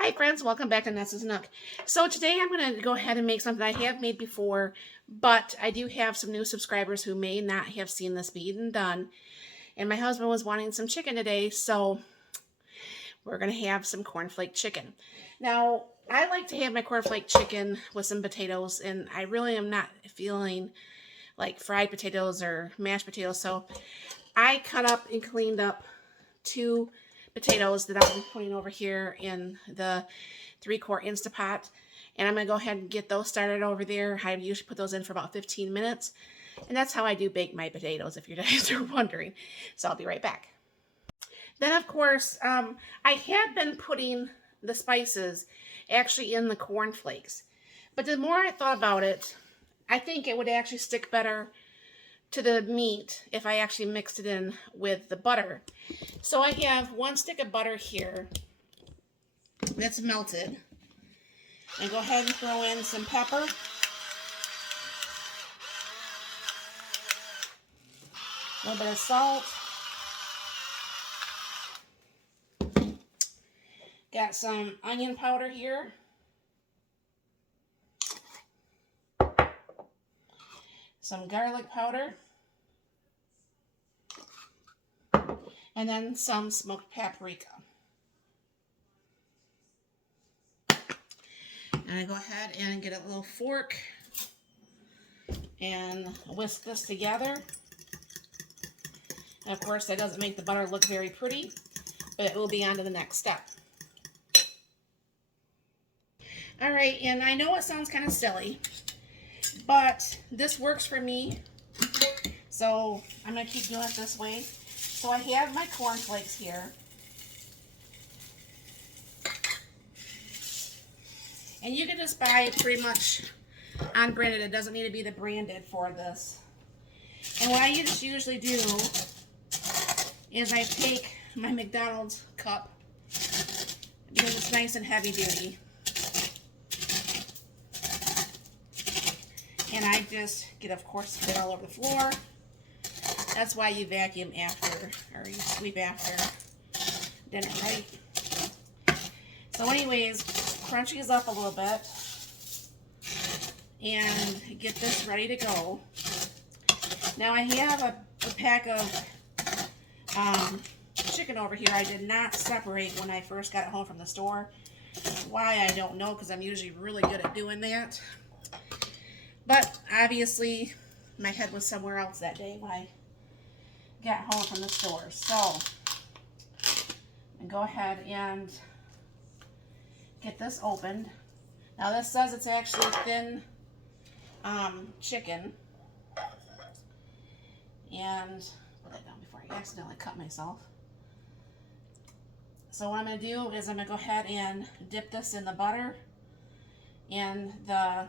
Hi friends, welcome back to Nessa's Nook. So today I'm going to go ahead and make something I have made before, but I do have some new subscribers who may not have seen this being done. And my husband was wanting some chicken today, so we're going to have some cornflake chicken. Now, I like to have my cornflake chicken with some potatoes, and I really am not feeling like fried potatoes or mashed potatoes, so I cut up and cleaned up 2 potatoes that I'm putting over here in the 3-quart Instapot. And I'm going to go ahead and get those started over there. I usually put those in for about 15 minutes. And that's how I do bake my potatoes, if you guys are wondering. So I'll be right back. Then, of course, I had been putting the spices actually in the cornflakes. But the more I thought about it, I think it would actually stick better to the meat if I actually mixed it in with the butter. So I have 1 stick of butter here that's melted. And go ahead and throw in some pepper. A little bit of salt. Got some onion powder here. Some garlic powder. And then some smoked paprika. And I go ahead and get a little fork and whisk this together. And of course, that doesn't make the butter look very pretty, but it will be on to the next step. All right, and I know it sounds kind of silly, but this works for me, so I'm going to keep doing it this way. So I have my cornflakes here. And you can just buy pretty much unbranded. It doesn't need to be the branded for this. And what I just usually do is I take my McDonald's cup, because it's nice and heavy duty. And I just get, of course, spit all over the floor. That's why you vacuum after, or you sweep after dinner, right? So anyways, crunch these up a little bit and get this ready to go. Now I have a pack of chicken over here. I did not separate when I first got it home from the store. Why, I don't know, because I'm usually really good at doing that. But obviously, my head was somewhere else that day when I got home from the store. So, I'm go ahead and get this opened. Now this says it's actually thin chicken. And put that down before I accidentally cut myself. So what I'm going to do is I'm going to go ahead and dip this in the butter and the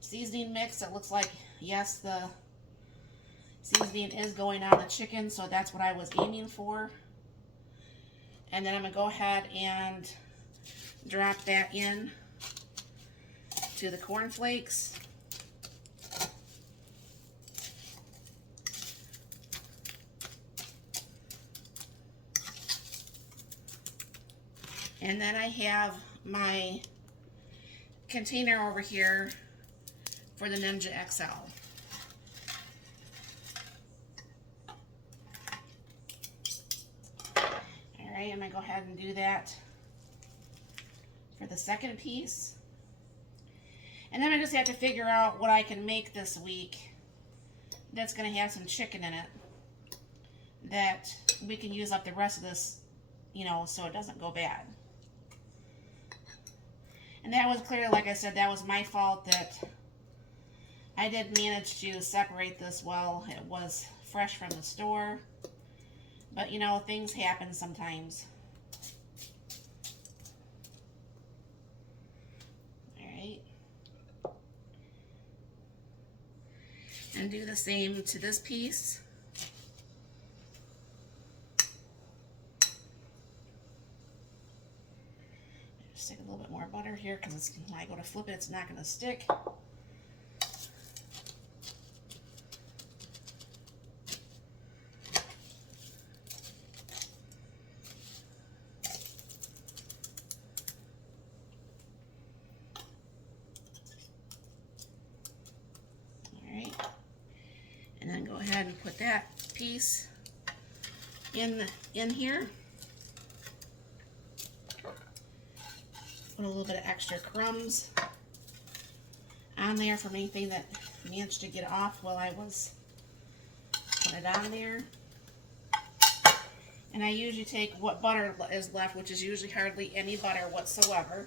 seasoning mix. It looks like, yes, the seasoning is going on the chicken, so that's what I was aiming for. And then I'm going to go ahead and drop that in to the cornflakes. And then I have my container over here for the Ninja XL. Alright, I'm going to go ahead and do that for the second piece. And then I just have to figure out what I can make this week that's going to have some chicken in it, that we can use up the rest of this, you know, so it doesn't go bad. And that was clearly, like I said, that was my fault that I didn't manage to separate this well. It was fresh from the store. But, you know, things happen sometimes. Alright. And do the same to this piece. Stick a little bit more butter here, because when I go to flip it, it's not going to stick. ahead and put that piece in here. Put a little bit of extra crumbs on there from anything that managed to get off while I was putting it on there. And I usually take what butter is left, which is usually hardly any butter whatsoever.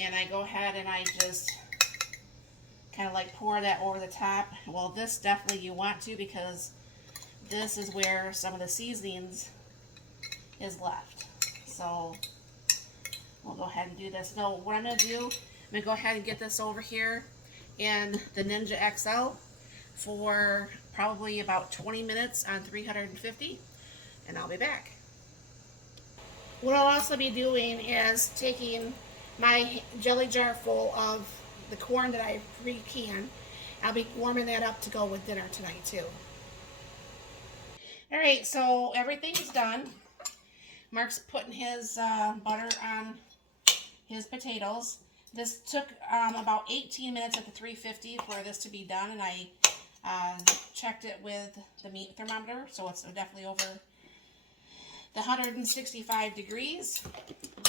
And I go ahead and I just kind of like pour that over the top. Well, this definitely you want to, because this is where some of the seasonings is left. So we'll go ahead and do this. Now what I'm going to do, I'm going to go ahead and get this over here in the Ninja XL for probably about 20 minutes on 350, and I'll be back. What I'll also be doing is taking my jelly jar full of the corn that I pre-canned. I'll be warming that up to go with dinner tonight too. Alright, so everything's done. Mark's putting his butter on his potatoes. This took about 18 minutes at the 350 for this to be done, and I checked it with the meat thermometer, so it's definitely over the 165 degrees.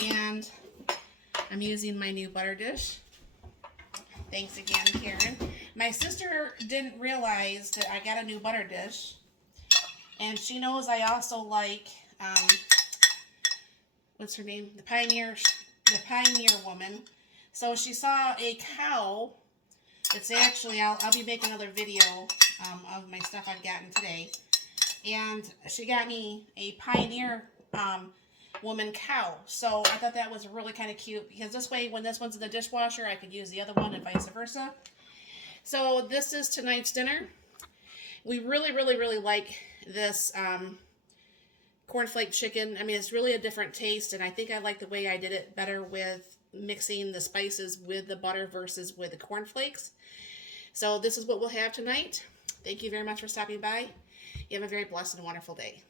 And I'm using my new butter dish. Thanks again, Karen. My sister didn't realize that I got a new butter dish, and she knows I also like what's her name? The Pioneer woman. So she saw a cow. It's actually, I'll be making another video of my stuff I've gotten today. And she got me a Pioneer woman cow. So I thought that was really kind of cute, because this way, when this one's in the dishwasher, I could use the other one and vice versa. So this is tonight's dinner. We really, really, really like this cornflake chicken. I mean, it's really a different taste, and I think I like the way I did it better with mixing the spices with the butter versus with the cornflakes. So this is what we'll have tonight. Thank you very much for stopping by. You have a very blessed and wonderful day.